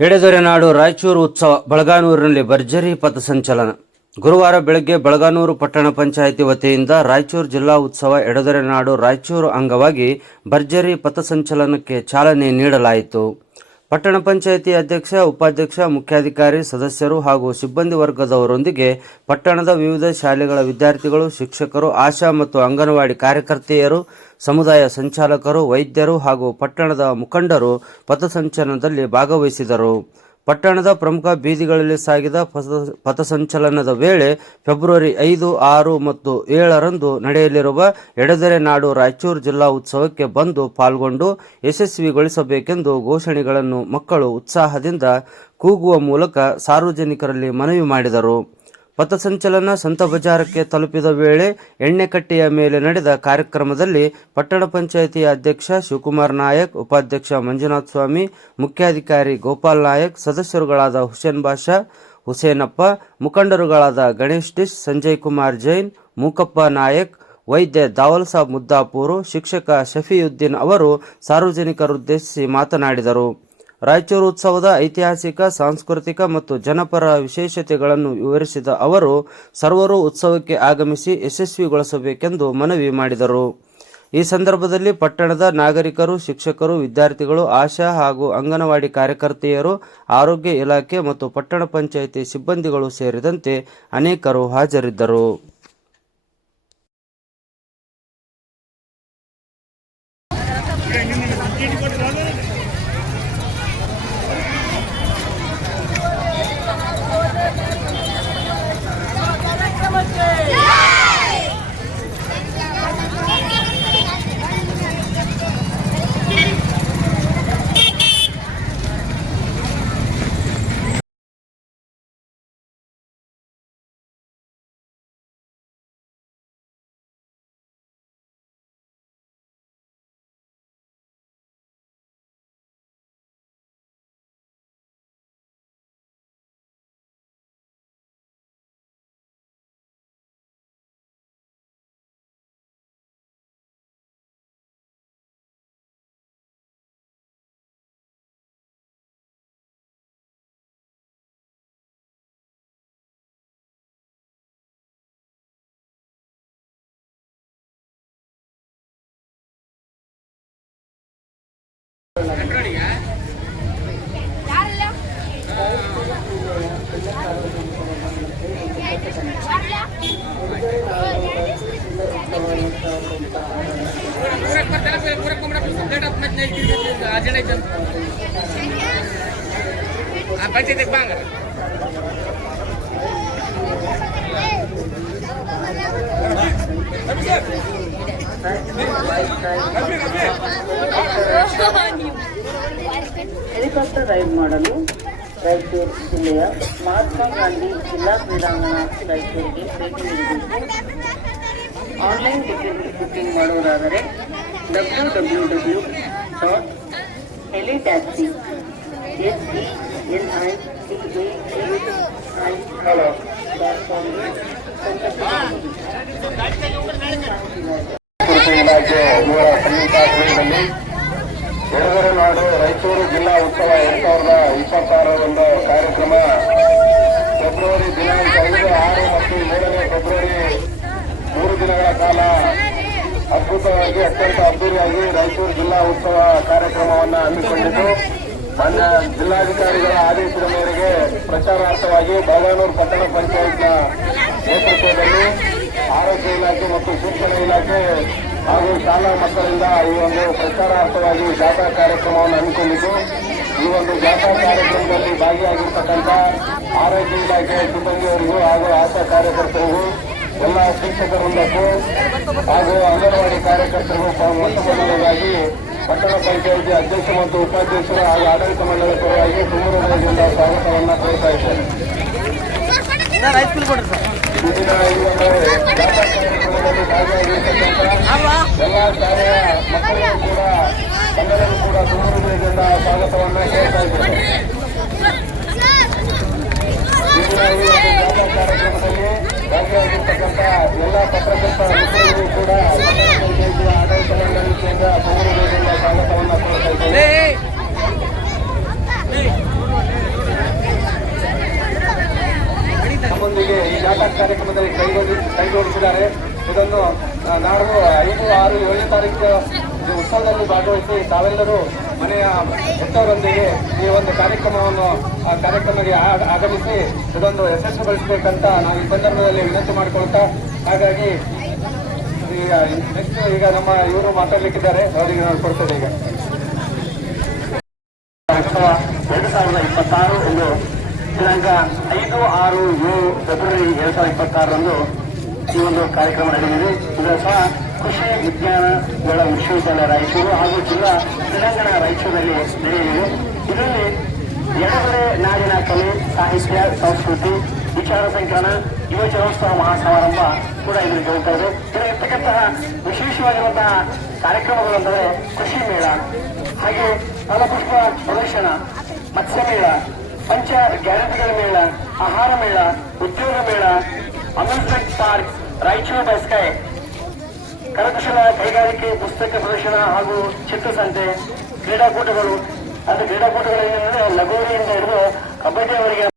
ಎಡೆದೊರೆನಾಡು ರಾಯಚೂರು ಉತ್ಸವ, ಬಳಗಾನೂರಿನಲ್ಲಿ ಭರ್ಜರಿ ಪಥಸಂಚಲನ ಗುರುವಾರ ಬೆಳಗ್ಗೆ ಬಳಗಾನೂರು ಪಟ್ಟಣ ಪಂಚಾಯಿತಿ ವತಿಯಿಂದ ರಾಯಚೂರು ಜಿಲ್ಲಾ ಉತ್ಸವ ಎಡೆದೊರೆನಾಡು ರಾಯಚೂರು ಅಂಗವಾಗಿ ಭರ್ಜರಿ ಪಥಸಂಚಲನಕ್ಕೆ ಚಾಲನೆ ನೀಡಲಾಯಿತು. ಪಟ್ಟಣ ಪಂಚಾಯಿತಿ ಅಧ್ಯಕ್ಷ, ಉಪಾಧ್ಯಕ್ಷ, ಮುಖ್ಯಾಧಿಕಾರಿ, ಸದಸ್ಯರು ಹಾಗೂ ಸಿಬ್ಬಂದಿ ವರ್ಗದವರೊಂದಿಗೆ ಪಟ್ಟಣದ ವಿವಿಧ ಶಾಲೆಗಳ ವಿದ್ಯಾರ್ಥಿಗಳು, ಶಿಕ್ಷಕರು, ಆಶಾ ಮತ್ತು ಅಂಗನವಾಡಿ ಕಾರ್ಯಕರ್ತೆಯರು, ಸಮುದಾಯ ಸಂಚಾಲಕರು, ವೈದ್ಯರು ಹಾಗೂ ಪಟ್ಟಣದ ಮುಖಂಡರು ಪಥಸಂಚಲನದಲ್ಲಿ ಭಾಗವಹಿಸಿದರು. ಪಟ್ಟಣದ ಪ್ರಮುಖ ಬೀದಿಗಳಲ್ಲಿ ಸಾಗಿದ ಪಥ, ಪಥಸಂಚಲನದ ವೇಳೆ ಫೆಬ್ರವರಿ ಐದು, ಆರು ಮತ್ತು ಏಳರಂದು ನಡೆಯಲಿರುವ ಎಡದೆರೆ ನಾಡು ರಾಯಚೂರು ಜಿಲ್ಲಾ ಉತ್ಸವಕ್ಕೆ ಬಂದು ಪಾಲ್ಗೊಂಡು ಯಶಸ್ವಿಗೊಳಿಸಬೇಕೆಂದು ಘೋಷಣೆಗಳನ್ನು ಮಕ್ಕಳು ಉತ್ಸಾಹದಿಂದ ಕೂಗುವ ಮೂಲಕ ಸಾರ್ವಜನಿಕರಲ್ಲಿ ಮನವಿ ಮಾಡಿದರು. ಪಥಸಂಚಲನ ಸಂತ ಬಜಾರಕ್ಕೆ ತಲುಪಿದ ವೇಳೆ ಎಣ್ಣೆಕಟ್ಟೆಯ ಮೇಲೆ ನಡೆದ ಕಾರ್ಯಕ್ರಮದಲ್ಲಿ ಪಟ್ಟಣ ಪಂಚಾಯಿತಿಯ ಅಧ್ಯಕ್ಷ ಶಿವಕುಮಾರ್ ನಾಯಕ್, ಉಪಾಧ್ಯಕ್ಷ ಮಂಜುನಾಥ್ ಸ್ವಾಮಿ, ಮುಖ್ಯಾಧಿಕಾರಿ ಗೋಪಾಲ್ ನಾಯಕ್, ಸದಸ್ಯರುಗಳಾದ ಹುಸೇನ್ ಬಾಷಾ, ಹುಸೇನಪ್ಪ, ಮುಖಂಡರುಗಳಾದ ಗಣೇಶ್ ಡಿಶ್, ಸಂಜಯ್ ಕುಮಾರ್ ಜೈನ್, ಮೂಕಪ್ಪ ನಾಯಕ್, ವೈದ್ಯ ದಾವಲ್ ಸಾಬ್ ಮುದ್ದಾಪೂರು, ಶಿಕ್ಷಕ ಶಫಿಯುದ್ದೀನ್ ಅವರು ಸಾರ್ವಜನಿಕರುದ್ದೇಶಿಸಿ ಮಾತನಾಡಿದರು. ರಾಯಚೂರು ಉತ್ಸವದ ಐತಿಹಾಸಿಕ, ಸಾಂಸ್ಕೃತಿಕ ಮತ್ತು ಜನಪರ ವಿಶೇಷತೆಗಳನ್ನು ವಿವರಿಸಿದ ಅವರು, ಸರ್ವರು ಉತ್ಸವಕ್ಕೆ ಆಗಮಿಸಿ ಯಶಸ್ವಿಗೊಳಿಸಬೇಕೆಂದು ಮನವಿ ಮಾಡಿದರು. ಈ ಸಂದರ್ಭದಲ್ಲಿ ಪಟ್ಟಣದ ನಾಗರಿಕರು, ಶಿಕ್ಷಕರು, ವಿದ್ಯಾರ್ಥಿಗಳು, ಆಶಾ ಹಾಗೂ ಅಂಗನವಾಡಿ ಕಾರ್ಯಕರ್ತೆಯರು, ಆರೋಗ್ಯ ಇಲಾಖೆ ಮತ್ತು ಪಟ್ಟಣ ಪಂಚಾಯಿತಿ ಸಿಬ್ಬಂದಿಗಳು ಸೇರಿದಂತೆ ಅನೇಕರು ಹಾಜರಿದ್ದರು. ಹೆಲಿಕಾಪ್ಟರ್ ರೈಡ್ ಮಾಡಲು ರಾಯಚೂರು ಜಿಲ್ಲೆಯ ಮಹಾತ್ಮ ಗಾಂಧಿ ಜಿಲ್ಲಾ ಕ್ರೀಡಾಂಗಣ ರಾಯಚೂರಿಗೆ ಭೇಟಿ ನೀಡಬೇಕು ಆನ್ಲೈನ್ ಟಿಕೆಟ್ ಬುಕ್ಕಿಂಗ್ ಮಾಡುವುದಾದರೆ W W W dot heli taxi S E N I T A I dot ಕೃಷಿ ಇಲಾಖೆ ಇವರ ಸಂಯುಕ್ತಾಶ್ರಯದಲ್ಲಿ ಎಡಗರೆ ನಾಡು ರಾಯಚೂರು ಜಿಲ್ಲಾ ಉತ್ಸವ ಎರಡ್ ಸಾವಿರದ ಇಪ್ಪತ್ತಾರರ ಒಂದು ಕಾರ್ಯಕ್ರಮ ಫೆಬ್ರವರಿ ದಿನಾಂಕ ಐದು ಆರು ಮತ್ತು ಏಳನೇ ಫೆಬ್ರವರಿ ಮೂರು ದಿನಗಳ ಕಾಲ ಅದ್ಭುತವಾಗಿ ಅತ್ಯಂತ ಅದ್ದೂರಿಯಾಗಿ ರಾಯಚೂರು ಜಿಲ್ಲಾ ಉತ್ಸವ ಕಾರ್ಯಕ್ರಮವನ್ನು ಹಮ್ಮಿಕೊಂಡಿದ್ದು ಮಾನ್ಯ ಜಿಲ್ಲಾಧಿಕಾರಿಗಳ ಆದೇಶದ ಮೇರೆಗೆ ಪ್ರಚಾರಾರ್ಥವಾಗಿ ಬಾಗಾನೂರು ಪಟ್ಟಣ ಪಂಚಾಯತ್ನ ನೇತೃತ್ವದಲ್ಲಿ ಆರೋಗ್ಯ ಇಲಾಖೆ ಮತ್ತು ಶಿಕ್ಷಣ ಇಲಾಖೆ ಹಾಗೂ ಶಾಲಾ ಮಕ್ಕಳಿಂದ ಈ ಒಂದು ಪ್ರಚಾರಾರ್ಥವಾಗಿ ಜಾಥಾ ಕಾರ್ಯಕ್ರಮವನ್ನು ಹಮ್ಮಿಕೊಂಡಿದ್ದು, ಈ ಒಂದು ಜಾಥಾ ಕಾರ್ಯಕ್ರಮದಲ್ಲಿ ಭಾಗಿಯಾಗಿರ್ತಕ್ಕಂಥ ಆರೋಗ್ಯ ಇಲಾಖೆಯ ಸಿಬ್ಬಂದಿಯವರಿಗೂ ಹಾಗೂ ಆಶಾ ಕಾರ್ಯಕರ್ತರಿಗೂ ಎಲ್ಲ ಶಿಕ್ಷಕವೃಂದಕ್ಕೂ ಹಾಗೂ ಅಂಗನವಾಡಿ ಕಾರ್ಯಕರ್ತರು ಮೊಟ್ಟಮೊದಲಾಗಿ ಪಟ್ಟಣ ಪಂಚಾಯಿತಿ ಅಧ್ಯಕ್ಷ ಮತ್ತು ಉಪಾಧ್ಯಕ್ಷರು ಹಾಗೂ ಆಡಳಿತ ಮಂಡಳಿ ಪರವಾಗಿ ತುಂಬ ಹೃದಯದಿಂದ ಸ್ವಾಗತವನ್ನು ಕೋರ್ತಾ ಇದ್ದೇನೆ. ಇಂದಿನ ಈ ಒಂದು ಜಾಥಾ ಕಾರ್ಯಕ್ರಮದಲ್ಲಿ ಭಾಗಿಯಾಗಿರ್ತಕ್ಕಂಥ ಎಲ್ಲ ಶಾಲೆಯ ಮಕ್ಕಳಿಗೂ ಕೂಡ ಎಲ್ಲರಿಗೂ ಕೂಡ ತುಂಬ ಹೃದಯದಿಂದ ಸ್ವಾಗತವನ್ನು ಕೋರ್ತಾ ಇದ್ದೇನೆ ಇಂದಿನ ಈ ಒಂದು ಜಾಥಾ ಕಾರ್ಯಕ್ರಮದಲ್ಲಿ ಭಾಗಿಯಾಗಿರ್ತಕ್ಕಂಥ ಎಲ್ಲ ಪತ್ರಕರ್ತ ಮಿತ್ರರಿಗೂ ಕೂಡ ಪಟ್ಟಣ ಪಂಚಾಯಿತಿಯ ಆಡಳಿತ ಮಂಡಳಿ ಕೇಂದ್ರ ತುಂಬ ಹೃದಯದಿಂದ ಸ್ವಾಗತವನ್ನು ಕೋರ್ತಾ ಇದ್ದೇನೆ ಮಾಡಿದ್ದಾರೆ ಇದನ್ನು ನಾಡು ಐದು, ಆರು, ಏಳನೇ ತಾರೀಕು ಉತ್ಸವದಲ್ಲಿ ಭಾಗವಹಿಸಿ ತಾವೆಲ್ಲರೂ ಮನೆಯ ಹೆತ್ತವರೊಂದಿಗೆ ಈ ಒಂದು ಕಾರ್ಯಕ್ರಮವನ್ನು, ಆ ಕಾರ್ಯಕ್ರಮಕ್ಕೆ ಆಗಮಿಸಿ ಇದೊಂದು ಯಶಸ್ವಿಗೊಳಿಸಬೇಕಂತ ನಾವು ಈ ಸಂದರ್ಭದಲ್ಲಿ ವಿನಂತಿ ಮಾಡಿಕೊಳ್ತಾ, ಹಾಗಾಗಿ ಈಗ ಈಗ ನಮ್ಮ ಇವರು ಮಾತಾಡ್ಲಿಕ್ಕಿದ್ದಾರೆ. ಅವರಿಗೆ ನಾನು ಕೊಡ್ತೇನೆ ಈಗ. ಎರಡು ಸಾವಿರದ ಇಪ್ಪತ್ತಾರು ಎಂದು ದಿನಾಂಕ ಐದು, ಆರು, ಏಳು, ಫೆಬ್ರವರಿ ಎರಡ್ ಸಾವಿರದ ಇಪ್ಪತ್ತಾರರಂದು ಈ ಒಂದು ಕಾರ್ಯಕ್ರಮ ನಡೆಯಲಿದೆ. ಇದರ ಸಹ ಕೃಷಿ ವಿಜ್ಞಾನಗಳ ವಿಶ್ವವಿದ್ಯಾಲಯ ರಾಯಚೂರು ಹಾಗೂ ಜಿಲ್ಲಾ ಕ್ರೀಡಾಂಗಣ ರಾಯಚೂರಿನಲ್ಲಿ ನಡೆಯಲಿದೆ. ಇದರಲ್ಲಿ ಎಡಗಡೆ ನಾಡಿನ ಕಲೆ, ಸಾಹಿತ್ಯ, ಸಂಸ್ಕೃತಿ, ವಿಚಾರ ಸಂಕಲನ ಯುವಜನೋತ್ಸವ ಮಹಾಸಮಾರಂಭ ಕೂಡ ಇಲ್ಲಿ ಜరుగుತ್ತಾ ಇದೆ. ಇದರಲ್ಲಿರ್ತಕ್ಕಂತಹ ವಿಶೇಷವಾಗಿರುವಂತಹ ಕಾರ್ಯಕ್ರಮಗಳು ಅಂದರೆ ಕೃಷಿ ಮೇಳ, ಹಾಗೆ ಫಲಪುಷ್ಪ ಪ್ರದರ್ಶನ, ಮತ್ಸ್ಯ ಮೇಳ ಪಂಚ ಗ್ಯಾರಂಟಿಗಳ ಮೇಳ ಆಹಾರ ಮೇಳ ಉದ್ಯೋಗ ಮೇಳ ಅಮ್ಯೂಸ್ಮೆಂಟ್ ಪಾರ್ಕ್ ರಾಯಚೂರು ಬಸ್ಕೈ ಕರಕುಶಲ ಕೈಗಾರಿಕೆ ಪುಸ್ತಕ ಪ್ರದರ್ಶನ ಹಾಗೂ ಚಿತ್ರಸಂತೆ ಕ್ರೀಡಾಕೂಟಗಳು ಅದು ಕ್ರೀಡಾಕೂಟಗಳೇನೆಂದರೆ ಲಗೋರಿಯಿಂದ ಹಿಡಿದು ಕಬಡ್ಡಿಯವರೆಗೆ